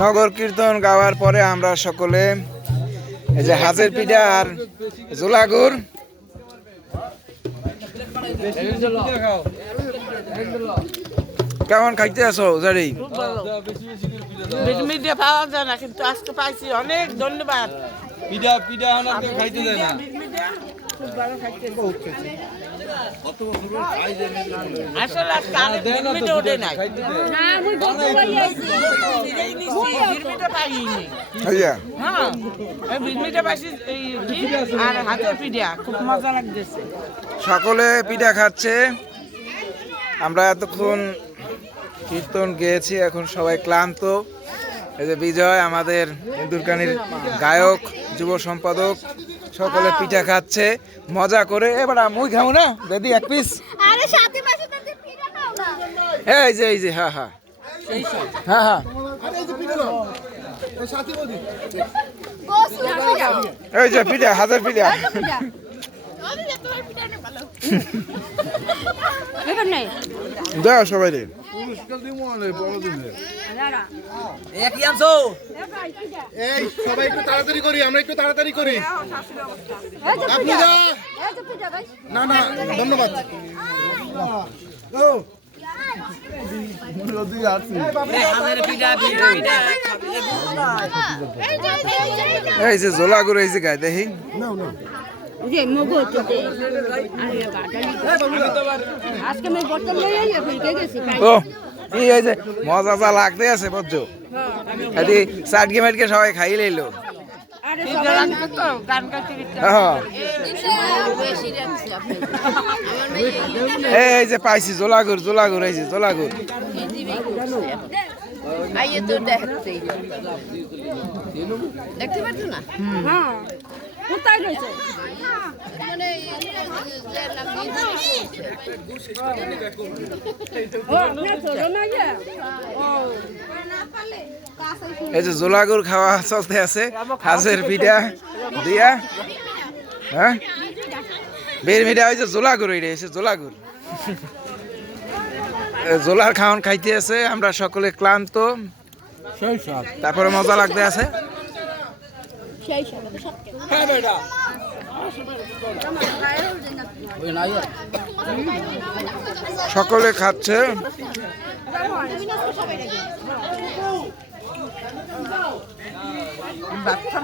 নগর কীর্তন গাওয়ার পরে আমরা সকলে এই যে হাজের পিঠা আর জোলাগুড় কেমন খাইতে আছো জারি? মিডিয়া পাওয়া যায় না, কিন্তু আজকে পাইছি, অনেক ধন্যবাদ। পিঠা পিঠা ওনাকে খাইতে দেয় না। আসলে আজকে অনেক মিডিয়া ওঠে নাই। মিডিয়া পাইনি। আইয়া হ্যাঁ, মিডিয়া পাইছি আর হাতের পিঠা খুব মজা লাগতেছে। সকলে পিঠা খাচ্ছে। আমরা এতক্ষণ কীর্তন গেয়েছি, এখন সবাই ক্লান্ত। এই যে বিজয় আমাদের ইন্দুরকানির গায়ক, যুব সম্পাদক, সকলে পিঠা খাচ্ছে মজা করে। এবার মুই খাও না দাদি এক পিস। এই যে হ্যাঁ হ্যাঁ হ্যাঁ হ্যাঁ এই যে পিঠা, হাজার পিঠা। দাও সবাই রে। এই সবাই একটু তাড়াতাড়ি করি, আমরা একটু তাড়াতাড়ি করি। না না ধন্যবাদ। এই যে জোলাগুড় এই যে গায়ে দেখি ও এই যে মজা যা লাগতে আছে বুঝছো, চাটকে মাটকে সবাই খাই লাইলো। এই যে পাইছি জোলাগুড়, জোলাগুড় এই যে জোলাগুড়। দেখতে পাচ্ছ না? কোথায় রয়েছে? এই যে জোলাগুড় খাওয়া চলতে আছে, হাঁসের পিঠা দিয়া। হ্যাঁ বের মিঠা ওই যে জোলাগুড়, এই রে জোলাগুড়। জোলার খাওয়ান খাইতে আছে, আমরা সকলে ক্লান্ত, তারপরে মজা লাগতে আছে। সকলে খাচ্ছে। বাচ্চা